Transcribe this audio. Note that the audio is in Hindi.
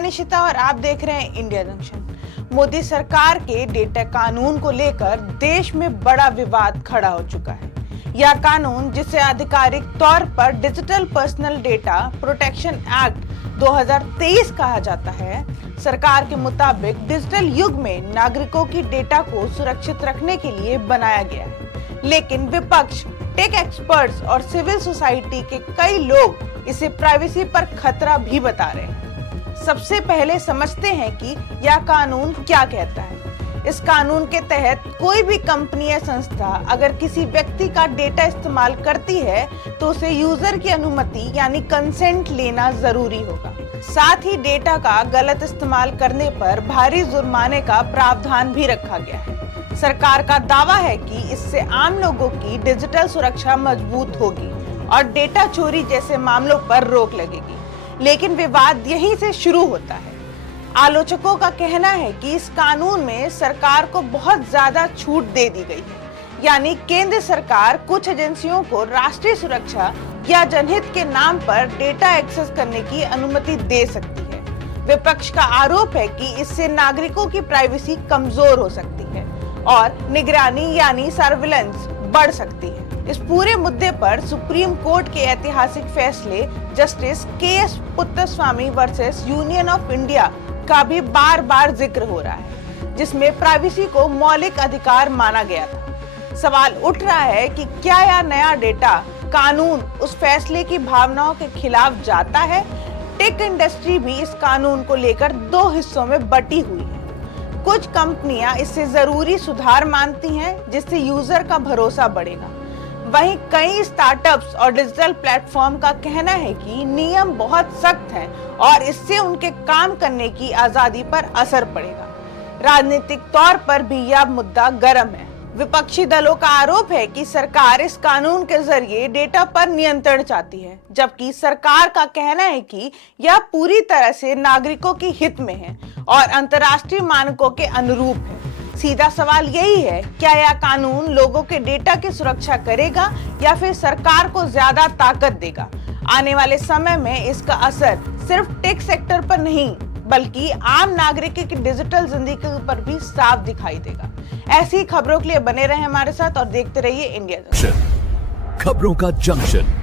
मैं निशिता और आप देख रहे हैं इंडिया जंक्शन। मोदी सरकार के डेटा कानून को लेकर देश में बड़ा विवाद खड़ा हो चुका है। यह कानून, जिसे आधिकारिक तौर पर digital personal data protection act 2023 कहा जाता है, सरकार के मुताबिक डिजिटल युग में नागरिकों की डेटा को सुरक्षित रखने के लिए बनाया गया है। लेकिन विपक्ष, टेक एक्सपर्ट्स और सिविल सोसाइटी के कई लोग इसे प्राइवेसी पर खतरा भी बता रहे हैं। सबसे पहले समझते हैं कि यह कानून क्या कहता है। इस कानून के तहत कोई भी कंपनी या संस्था अगर किसी व्यक्ति का डेटा इस्तेमाल करती है तो उसे यूजर की अनुमति यानी कंसेंट लेना जरूरी होगा। साथ ही डेटा का गलत इस्तेमाल करने पर भारी जुर्माने का प्रावधान भी रखा गया है। सरकार का दावा है कि इससे आम लोगों की डिजिटल सुरक्षा मजबूत होगी और डेटा चोरी जैसे मामलों पर रोक लगेगी। लेकिन विवाद यहीं से शुरू होता है। आलोचकों का कहना है कि इस कानून में सरकार को बहुत ज्यादा छूट दे दी गई है, यानी केंद्र सरकार कुछ एजेंसियों को राष्ट्रीय सुरक्षा या जनहित के नाम पर डेटा एक्सेस करने की अनुमति दे सकती है। विपक्ष का आरोप है कि इससे नागरिकों की प्राइवेसी कमजोर हो सकती है और निगरानी यानी सर्विलेंस बढ़ सकती है। इस पूरे मुद्दे पर सुप्रीम कोर्ट के ऐतिहासिक फैसले justice K S. Puttaswamy versus union of India का भी बार बार जिक्र हो रहा है, जिसमें प्राइवेसी को मौलिक अधिकार माना गया था। सवाल उठ रहा है कि क्या यह नया डेटा कानून उस फैसले की भावनाओं के खिलाफ जाता है। टेक इंडस्ट्री भी इस कानून को लेकर दो हिस्सों में बटी हुई है। कुछ कंपनियां इससे जरूरी सुधार मानती हैं, जिससे यूजर का भरोसा बढ़ेगा। वहीं कई स्टार्टअप्स और डिजिटल प्लेटफॉर्म का कहना है कि नियम बहुत सख्त हैं और इससे उनके काम करने की आजादी पर असर पड़ेगा। राजनीतिक तौर पर भी यह मुद्दा गर्म है। विपक्षी दलों का आरोप है कि सरकार इस कानून के जरिए डेटा पर नियंत्रण चाहती है, जबकि सरकार का कहना है कि यह पूरी तरह से नागरिकों के हित में है और अंतर्राष्ट्रीय मानकों के अनुरूप है। सीधा सवाल यही है, क्या यह कानून लोगों के डेटा की सुरक्षा करेगा या फिर सरकार को ज्यादा ताकत देगा? आने वाले समय में इसका असर सिर्फ टेक सेक्टर पर नहीं बल्कि आम नागरिक की डिजिटल जिंदगी पर भी साफ दिखाई देगा। ऐसी खबरों के लिए बने रहे हमारे साथ और देखते रहिए इंडिया जंक्शन। खबरों का जंक्शन।